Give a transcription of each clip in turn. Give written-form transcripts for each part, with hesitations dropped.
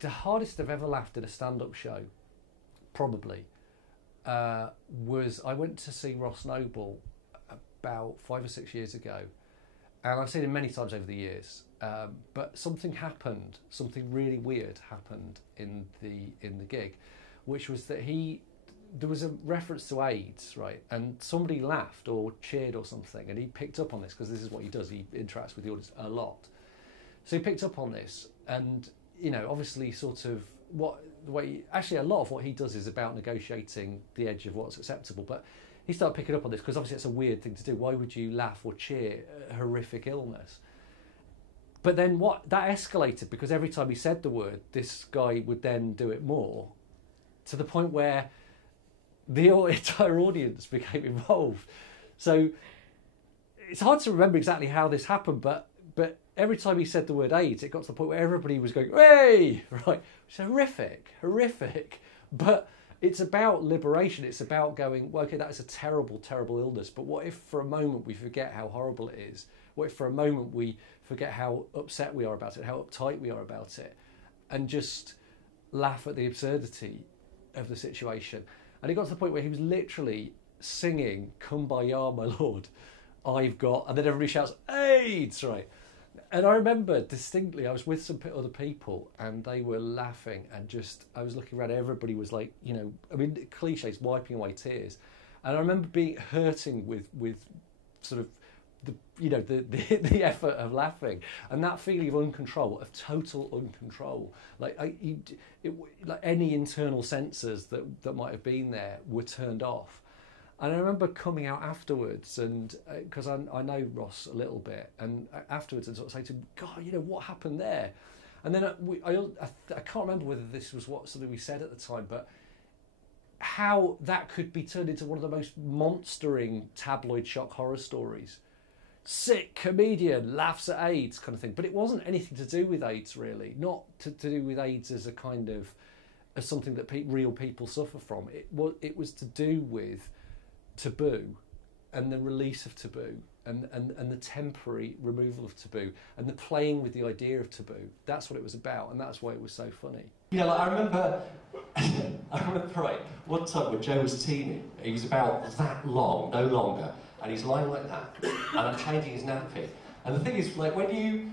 The hardest I've ever laughed at a stand-up show, probably, was I went to see Ross Noble about 5 or 6 years ago, and I've seen him many times over the years. But something happened, something really weird happened in the gig, which was that there was a reference to AIDS, right? And somebody laughed or cheered or something, and he picked up on this because this is what he does. He interacts with the audience a lot, so he picked up on this, and you know, obviously, sort of actually a lot of what he does is about negotiating the edge of what's acceptable. But he started picking up on this because obviously it's a weird thing to do. Why would you laugh or cheer a horrific illness? But then that escalated because every time he said the word, this guy would then do it more, to the point where the entire audience became involved. So it's hard to remember exactly how this happened, but every time he said the word AIDS, it got to the point where everybody was going, "Hey!" Right? It's horrific. But it's about liberation. It's about going, well, okay, that is a terrible, terrible illness. But what if for a moment we forget how horrible it is? What if for a moment we forget how upset we are about it, how uptight we are about it, and just laugh at the absurdity of the situation? And it got to the point where he was literally singing "Kumbaya, my lord, I've got," and then everybody shouts AIDS, right? And I remember distinctly, I was with some other people and they were laughing, and just, I was looking around, everybody was like, you know, I mean, cliches, wiping away tears. And I remember hurting with sort of the effort of laughing, and that feeling of uncontrol, of total uncontrol. Like like any internal sensors that might have been there were turned off. And I remember coming out afterwards, and because I know Ross a little bit, and afterwards and sort of saying to him, "God, you know, what happened there?" And then I can't remember whether this was what something we said at the time, but how that could be turned into one of the most monstering tabloid shock horror stories. Sick comedian laughs at AIDS kind of thing. But it wasn't anything to do with AIDS, really. Not to do with AIDS as a kind of, as something that real people suffer from. It was to do with taboo and the release of taboo and the temporary removal of taboo and the playing with the idea of taboo. That's what it was about, and that's why it was so funny. Yeah, like I remember right, one time when Joe was teeny, he was about that long, no longer, and he's lying like that, and I'm changing his nappy. And the thing is, like, when you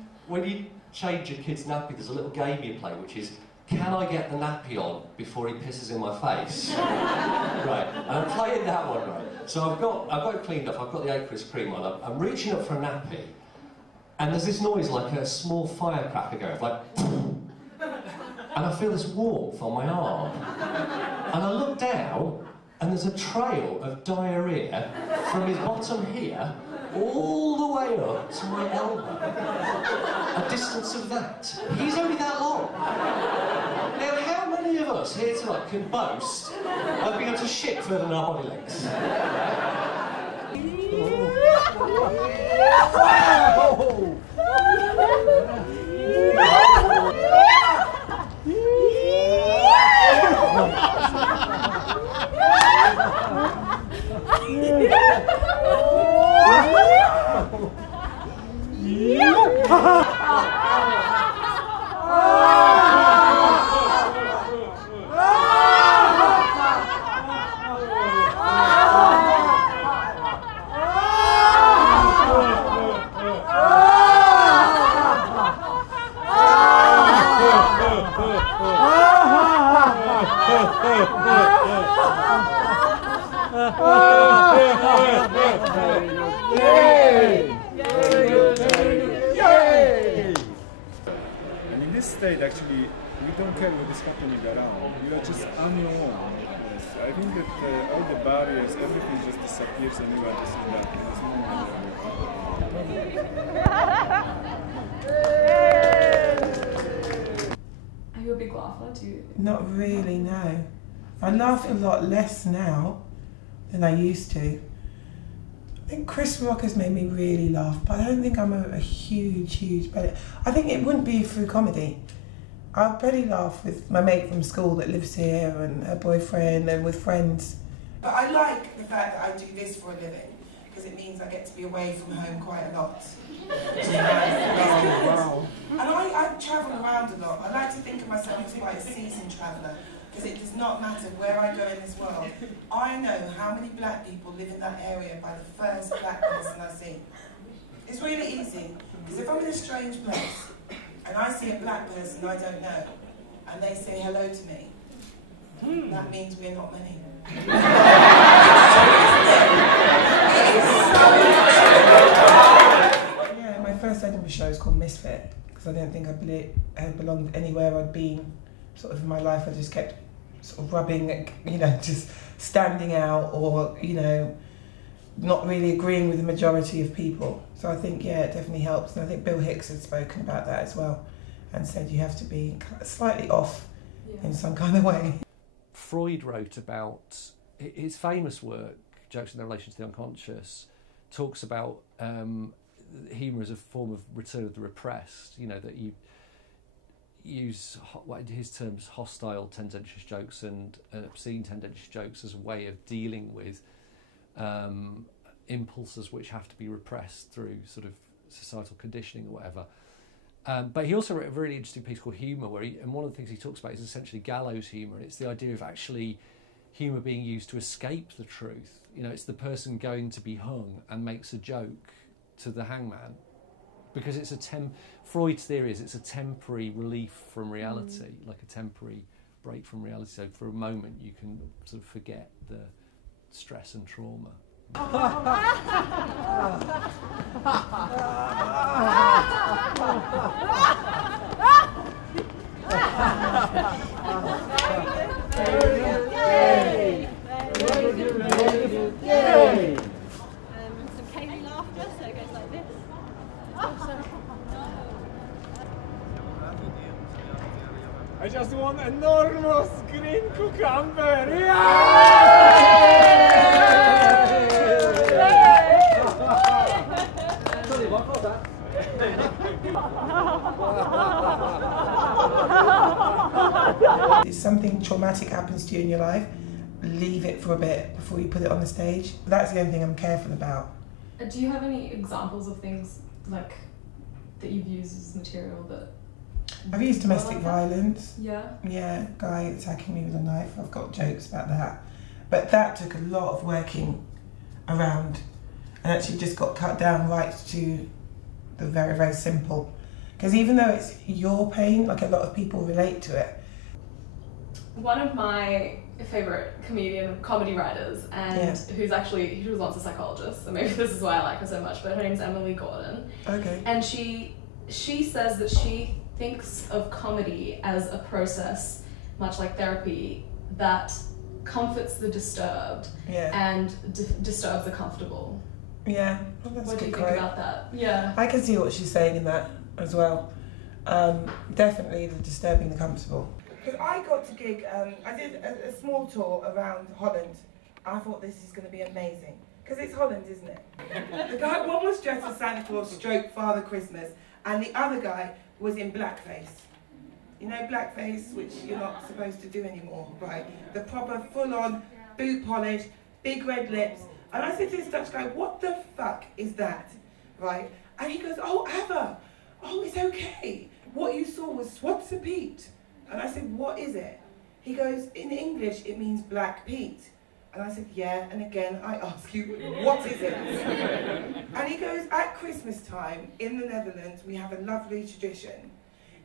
change your kid's nappy, there's a little game you play, which is, can I get the nappy on before he pisses in my face? Right, and I'm playing that one, right. So I've got it cleaned up, I've got the aqueous cream on, I'm reaching up for a nappy, and there's this noise like a small firecracker going, like, and I feel this warmth on my arm. And I look down, and there's a trail of diarrhea from his bottom here all the way up to my elbow. A distance of that. He's only that long. Now, how many of us here tonight can boast of being able to shit further than our body lengths? And in this state, actually, you don't care what is happening around. You are just on your own. Yes. I think that all the barriers, everything just disappears, and you are just in that. There's no Are you a big laugher? Not really, no. I laugh a lot less now than I used to. I think Chris Rock has made me really laugh, but I don't think I'm a huge belly. I think it wouldn't be through comedy. I'll belly laugh with my mate from school that lives here and her boyfriend and with friends. But I like the fact that I do this for a living because it means I get to be away from home quite a lot. It's good. And I travel around a lot. I like to think of myself as quite a seasoned traveller because it does not matter where I go in this world. I know how many black people live in that area by the first black person I see. It's really easy because if I'm in a strange place and I see a black person I don't know and they say hello to me, that means we're not many. Yeah, my first Edinburgh show is called Misfit because I didn't think I belonged anywhere I'd been sort of in my life. I just kept sort of rubbing, you know, just standing out or, you know, not really agreeing with the majority of people. So I think, yeah, it definitely helps. And I think Bill Hicks had spoken about that as well and said you have to be slightly off in some kind of way. Freud wrote about his famous work, Jokes in their Relation to the Unconscious, talks about humour as a form of return of the repressed, you know, that you use, what his terms, hostile tendentious jokes and obscene tendentious jokes as a way of dealing with impulses which have to be repressed through sort of societal conditioning or whatever. But he also wrote a really interesting piece called Humour, and one of the things he talks about is essentially gallows humour, and it's the idea of actually humour being used to escape the truth. You know, it's the person going to be hung and makes a joke to the hangman, because it's Freud's theory is it's a temporary relief from reality, like a temporary break from reality. So for a moment you can sort of forget the stress and trauma. Some Kaylee laughter, so it goes like this. I just want enormous green cucumber! Yeah! If something traumatic happens to you in your life, leave it for a bit before you put it on the stage. That's the only thing I'm careful about. Do you have any examples of things like that you've used as material that... I've used domestic violence. Yeah? Yeah, guy attacking me with a knife. I've got jokes about that. But that took a lot of working around and actually just got cut down right to the very, very simple. Because even though it's your pain, like a lot of people relate to it. One of my favourite comedy writers, and who was once a psychologist, so maybe this is why I like her so much, but her name's Emily Gordon. Okay. And she says that she thinks of comedy as a process, much like therapy, that comforts the disturbed and disturbs the comfortable. Yeah, well, that's what do you quote. think about that? Yeah. I can see what she's saying in that as well. Definitely the disturbing the comfortable. Because I got to gig, I did a small tour around Holland. I thought this is going to be amazing. Because it's Holland, isn't it? The guy, one was dressed as Santa Claus / Father Christmas, and the other guy was in blackface. You know blackface, which you're not supposed to do anymore, right? The proper full-on, boot polish, big red lips. And I said to this Dutch guy, what the fuck is that, right? And he goes, oh, Ava, oh, it's okay. What you saw was Swatsa Pete. And I said, what is it? He goes, in English, it means Black Pete. And I said, yeah, and again, I ask you, what is it? And he goes, at Christmas time, in the Netherlands, we have a lovely tradition.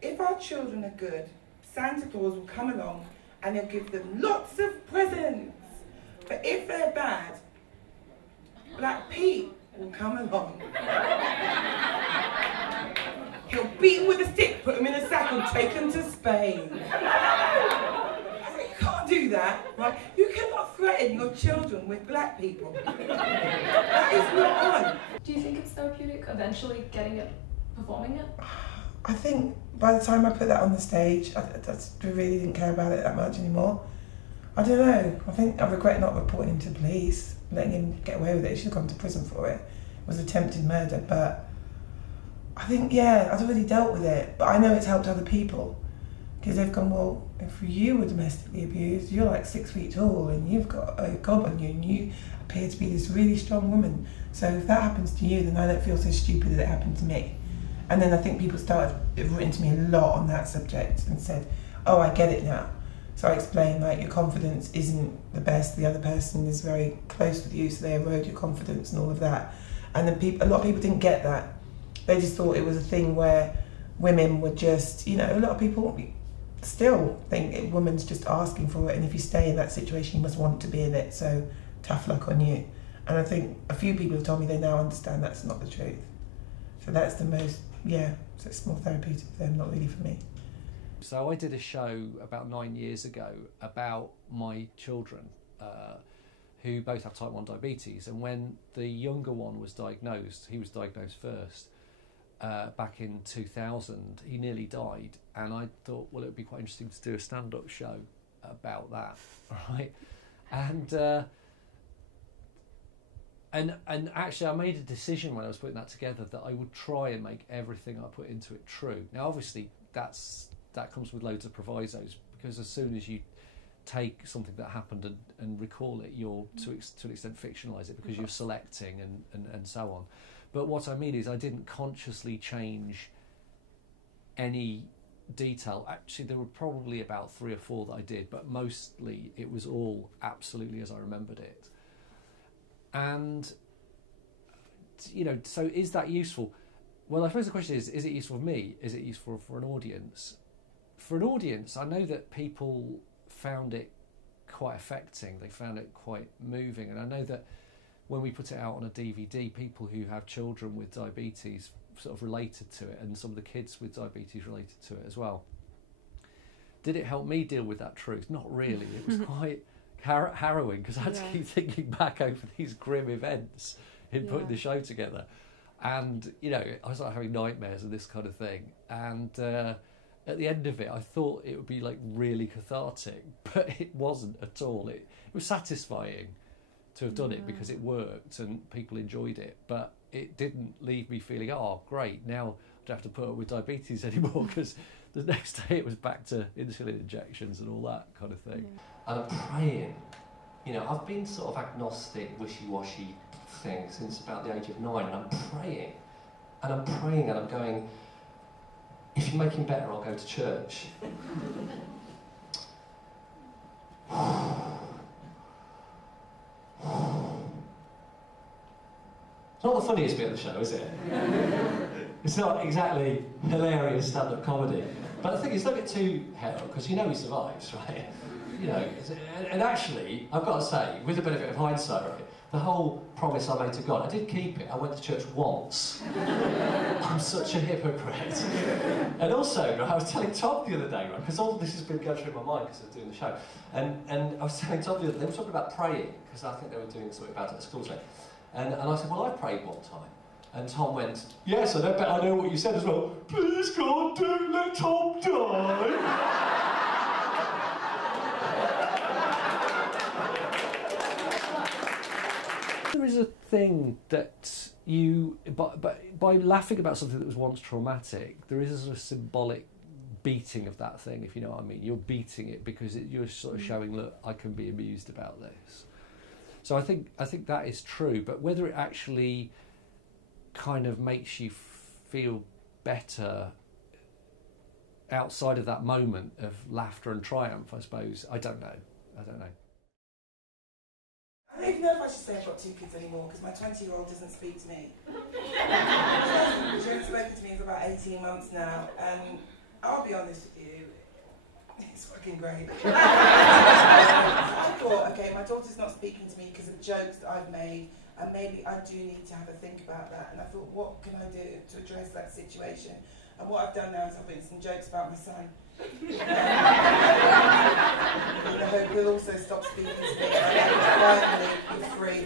If our children are good, Santa Claus will come along and he'll give them lots of presents. But if they're bad, Black Pete will come along. He'll beat them with a stick, put them in a sack and take them to Spain. You can't do that, right? You cannot threaten your children with black people. That is not on. Do you think it's therapeutic, eventually performing it? I think by the time I put that on the stage, I really didn't care about it that much anymore. I don't know. I think I regret not reporting him to the police, letting him get away with it. He should have gone to prison for it. It was attempted murder, but I think, yeah, I'd already dealt with it. But I know it's helped other people, because they've gone, well, if you were domestically abused, you're like 6 feet tall and you've got a gob on you and you appear to be this really strong woman. So if that happens to you, then I don't feel so stupid that it happened to me. And then I think people have written to me a lot on that subject and said, oh, I get it now. So I explained, like, your confidence isn't the best, the other person is very close with you, so they erode your confidence and all of that. And then a lot of people didn't get that. They just thought it was a thing where women were just, you know, a lot of people still think a woman's just asking for it, and if you stay in that situation, you must want to be in it, so tough luck on you. And I think a few people have told me they now understand that's not the truth. So that's the most, yeah, so it's more therapeutic for them, not really for me. So I did a show about 9 years ago about my children who both have type 1 diabetes, and when the younger one was diagnosed, he was diagnosed first back in 2000, he nearly died, and I thought, well, it would be quite interesting to do a stand-up show about that, right? And actually I made a decision when I was putting that together that I would try and make everything I put into it true. Now obviously that comes with loads of provisos, because as soon as you take something that happened and recall it, you're to an extent fictionalise it, because you're selecting and so on. But what I mean is I didn't consciously change any detail. Actually there were probably about 3 or 4 that I did, but mostly it was all absolutely as I remembered it. And, you know, so is that useful? Well, I suppose the question is it useful for me? Is it useful for an audience? For an audience, I know that people found it quite affecting. They found it quite moving. And I know that when we put it out on a DVD, people who have children with diabetes sort of related to it, and some of the kids with diabetes related to it as well. Did it help me deal with that truth? Not really. It was quite harrowing, because I had to keep thinking back over these grim events in putting the show together, and you know, I was like having nightmares and this kind of thing, and at the end of it I thought it would be like really cathartic, but it wasn't at all. It was satisfying to have done it because it worked and people enjoyed it, but it didn't leave me feeling, oh great, now I don't have to put up with diabetes anymore, because the next day it was back to insulin injections and all that kind of thing. And I'm praying. You know, I've been sort of agnostic, wishy-washy thing since about the age of 9, and I'm praying. And I'm praying and I'm going, if you make him better, I'll go to church. It's not the funniest bit of the show, is it? It's not exactly hilarious stand-up comedy. But the thing is, don't get too hell, because you know he survives, right? You know, and actually, I've got to say, with a benefit of hindsight, right, the whole promise I made to God, I did keep it. I went to church once. I'm such a hypocrite. And also, right, I was telling Tom the other day, right, because all this has been going through my mind because I was doing the show, and I was telling Tom the other day, they were talking about praying, because I think they were doing something about it at school today. And I said, well, I prayed one time. And Tom went, yes, I bet I know what you said as well. Please, God, don't let Tom die. There is a thing that you, by laughing about something that was once traumatic, there is a sort of symbolic beating of that thing, if you know what I mean. You're beating it because you're sort of showing, look, I can be amused about this. So I think that is true, but whether it actually kind of makes you feel better outside of that moment of laughter and triumph, I suppose, I don't know. I don't even know if I should say I've got 2 kids anymore, because my 20-year-old doesn't speak to me. She hasn't spoken to me for about 18 months now, and I'll be honest with you, it's fucking great. I thought, okay, my daughter's not speaking to me because of jokes that I've made, and maybe I do need to have a think about that. And I thought, what can I do to address that situation? And what I've done now is I've written some jokes about my son. I hope he'll also stop speaking to me and finally be free.